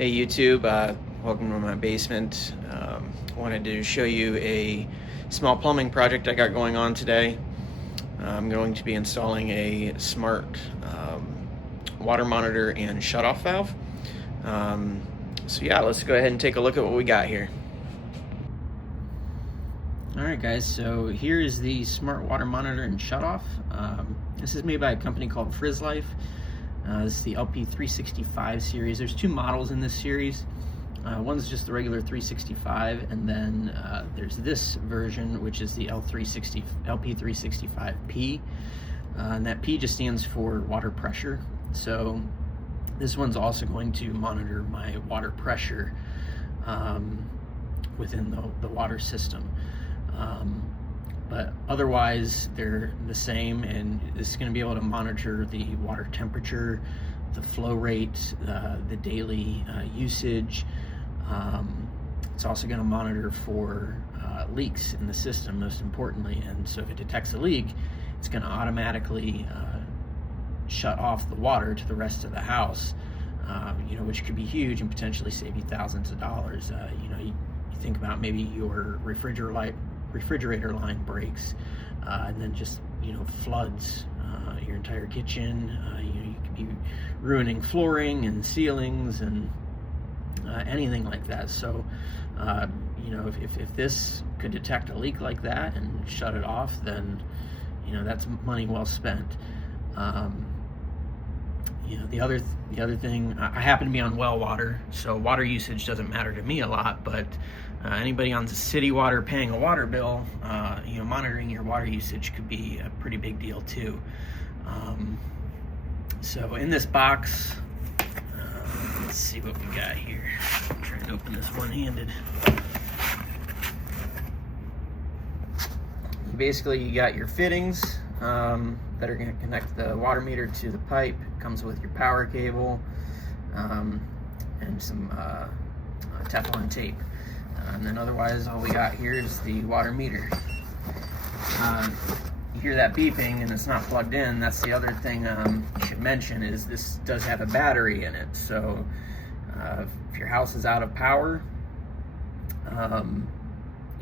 Hey YouTube, welcome to my basement. Wanted to show you a small plumbing project I got going on today. I'm going to be installing a smart water monitor and shutoff valve. So yeah, let's go ahead and take a look at what we got here. Alright guys, so here is the smart water monitor and shutoff. This is made by a company called Frizzlife. This is the LP365 series. There's two models in this series. One's just the regular 365, and then there's this version, which is the LP365P. And that P just stands for water pressure. So this one's also going to monitor my water pressure within the water system. But otherwise they're the same, and it's going to be able to monitor the water temperature, the flow rate, the daily usage. It's also going to monitor for leaks in the system, most importantly, and so if it detects a leak, it's going to automatically shut off the water to the rest of the house, which could be huge and potentially save you thousands of dollars. You think about maybe your refrigerator line breaks, and then just floods your entire kitchen. You could be ruining flooring and ceilings and anything like that. So if this could detect a leak like that and shut it off, then that's money well spent. The other thing, I happen to be on well water, so water usage doesn't matter to me a lot, but anybody on the city water paying a water bill, monitoring your water usage could be a pretty big deal too. So in this box, let's see what we got here. I'm trying to open this one-handed. Basically, you got your fittings that are going to connect the water meter to the pipe. It comes with your power cable and some Teflon tape. And then otherwise, all we got here is the water meter. You hear that beeping and it's not plugged in. That's the other thing you should mention, is this does have a battery in it. So if your house is out of power,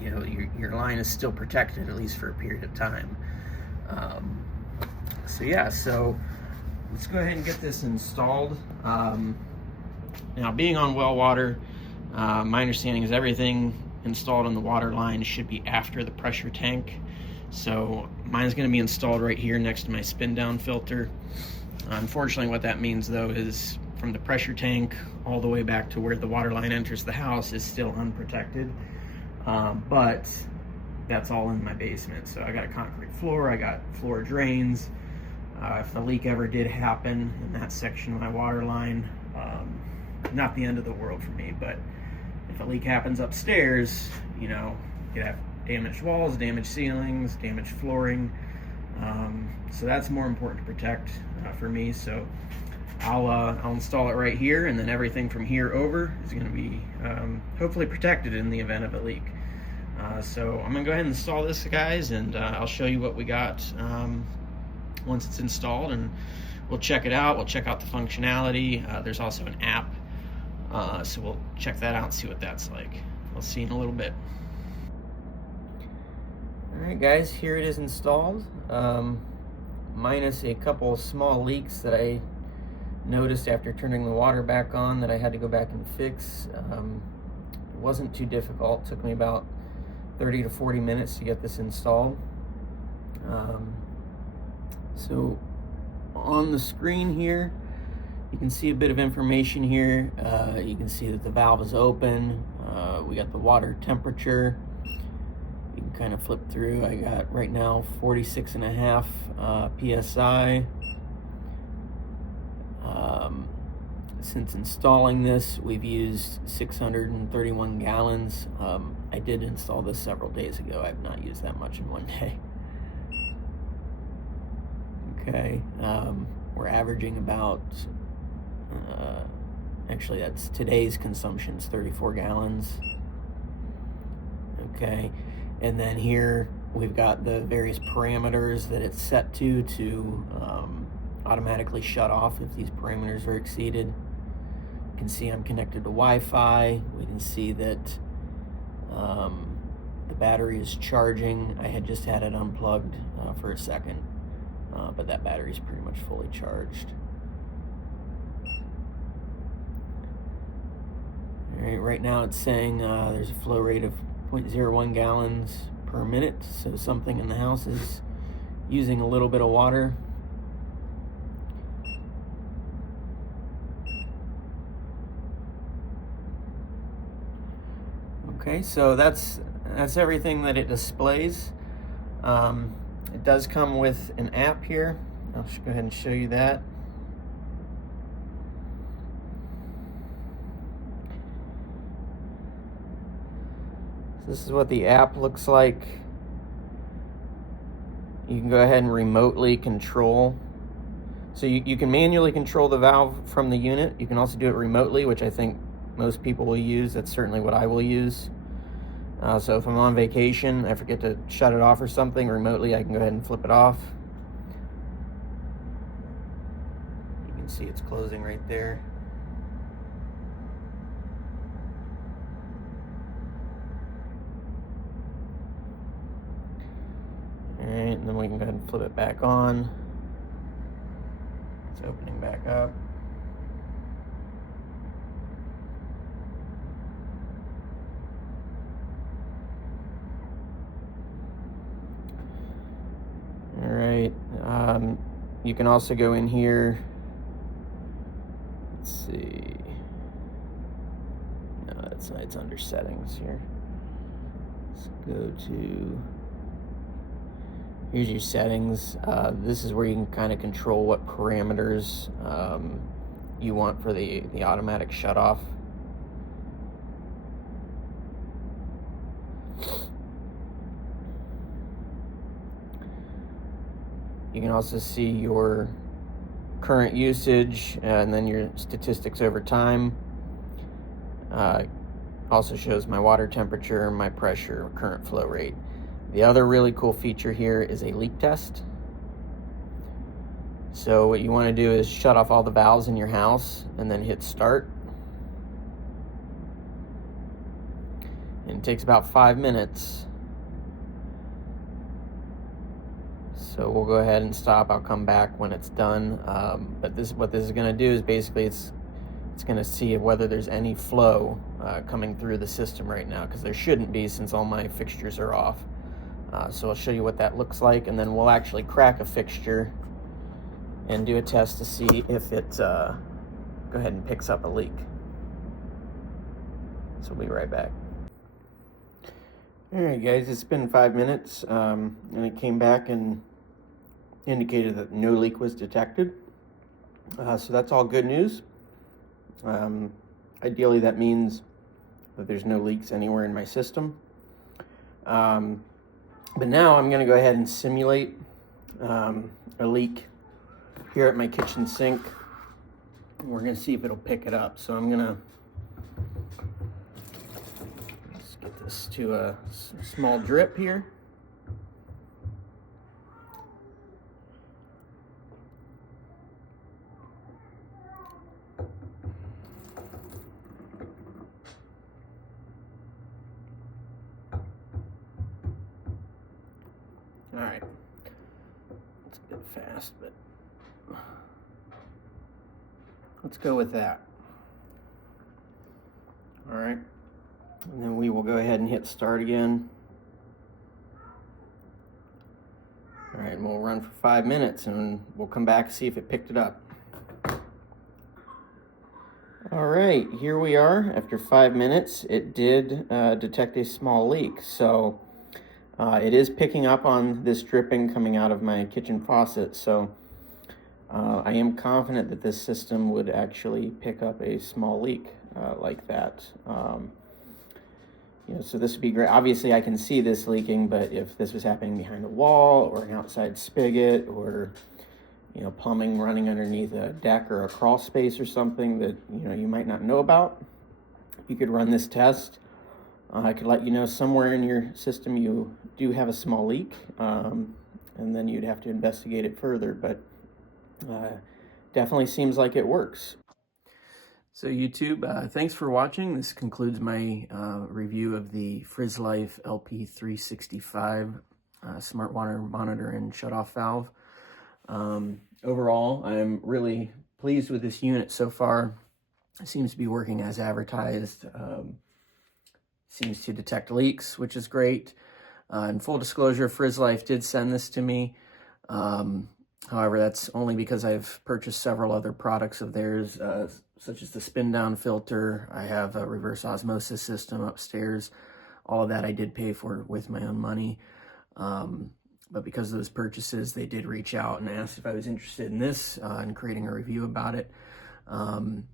your line is still protected, at least for a period of time. So let's go ahead and get this installed. Now, being on well water, my understanding is everything installed on the water line should be after the pressure tank. So mine's going to be installed right here next to my spin down filter. Unfortunately, what that means though is from the pressure tank all the way back to where the water line enters the house is still unprotected. But that's all in my basement. So I got a concrete floor, I got floor drains. If the leak ever did happen in that section of my water line, not the end of the world for me, but if a leak happens upstairs, you could have damaged walls, damaged ceilings, damaged flooring. So that's more important to protect for me. So I'll install it right here, and then everything from here over is going to be hopefully protected in the event of a leak. So I'm going to go ahead and install this, guys, and I'll show you what we got once it's installed, and we'll check it out. We'll check out the functionality. There's also an app, so we'll check that out and see what that's like. I'll see you in a little bit. Alright guys, here it is installed, minus a couple small leaks that I noticed after turning the water back on that I had to go back and fix. It wasn't too difficult. It took me about 30 to 40 minutes to get this installed. So on the screen here, you can see a bit of information here. You can see that the valve is open. We got the water temperature. You can kind of flip through. I got right now 46.5 psi. Since installing this, we've used 631 gallons. I did install this several days ago. I've not used that much in one day. Okay, we're averaging about, actually that's today's consumption's 34 gallons. Okay, and then here we've got the various parameters that it's set to automatically shut off if these parameters are exceeded. You can see I'm connected to Wi-Fi. We can see that the battery is charging. I had just had it unplugged for a second, but that battery is pretty much fully charged. All right, right now it's saying there's a flow rate of 0.01 gallons per minute, so something in the house is using a little bit of water. Okay, so that's everything that it displays. It does come with an app here. I'll go ahead and show you that. So this is what the app looks like. You can go ahead and remotely control. So you can manually control the valve from the unit. You can also do it remotely, which I think most people will use. That's certainly what I will use. So if I'm on vacation, I forget to shut it off or something, remotely I can go ahead and flip it off. You can see it's closing right there. All right, and then we can go ahead and flip it back on. It's opening back up. All right, you can also go in here, let's see, no, that's not, it's under settings here. Let's go to, here's your settings. This is where you can kind of control what parameters you want for the automatic shutoff. You can also see your current usage and then your statistics over time. Also shows my water temperature, my pressure, current flow rate. The other really cool feature here is a leak test. So what you want to do is shut off all the valves in your house and then hit start. And it takes about 5 minutes. So we'll go ahead and stop. I'll come back when it's done. But what this is going to do is basically it's going to see whether there's any flow coming through the system right now, because there shouldn't be since all my fixtures are off. So I'll show you what that looks like, and then we'll actually crack a fixture and do a test to see if it go ahead and picks up a leak. So we'll be right back. All right, guys, it's been 5 minutes, and it came back and indicated that no leak was detected. So that's all good news. Ideally, that means that there's no leaks anywhere in my system. But now I'm going to go ahead and simulate a leak here at my kitchen sink. We're going to see if it'll pick it up. So I'm going to let's get this to a small drip here. All right, it's a bit fast, but let's go with that. All right, and then we will go ahead and hit start again. All right, and we'll run for 5 minutes and we'll come back and see if it picked it up. All right, here we are. After 5 minutes, it did detect a small leak. So it is picking up on this dripping coming out of my kitchen faucet. So I am confident that this system would actually pick up a small leak like that. So this would be great. Obviously, I can see this leaking, but if this was happening behind a wall or an outside spigot, or plumbing running underneath a deck or a crawl space or something that you might not know about, you could run this test. I could let you know somewhere in your system you do have a small leak, and then you'd have to investigate it further, but definitely seems like it works. So YouTube, thanks for watching. This concludes my review of the Frizzlife LP365 smart water monitor and shutoff valve. Overall, I'm really pleased with this unit so far. It seems to be working as advertised. Seems to detect leaks, which is great. In full disclosure, Frizzlife did send this to me. However, that's only because I've purchased several other products of theirs, such as the spin down filter. I have a reverse osmosis system upstairs. All of that I did pay for with my own money. But because of those purchases, they did reach out and ask if I was interested in this and creating a review about it. And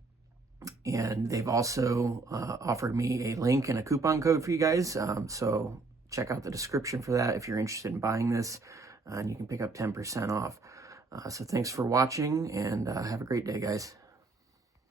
they've also offered me a link and a coupon code for you guys. So check out the description for that if you're interested in buying this, and you can pick up 10% off. So thanks for watching, and have a great day, guys.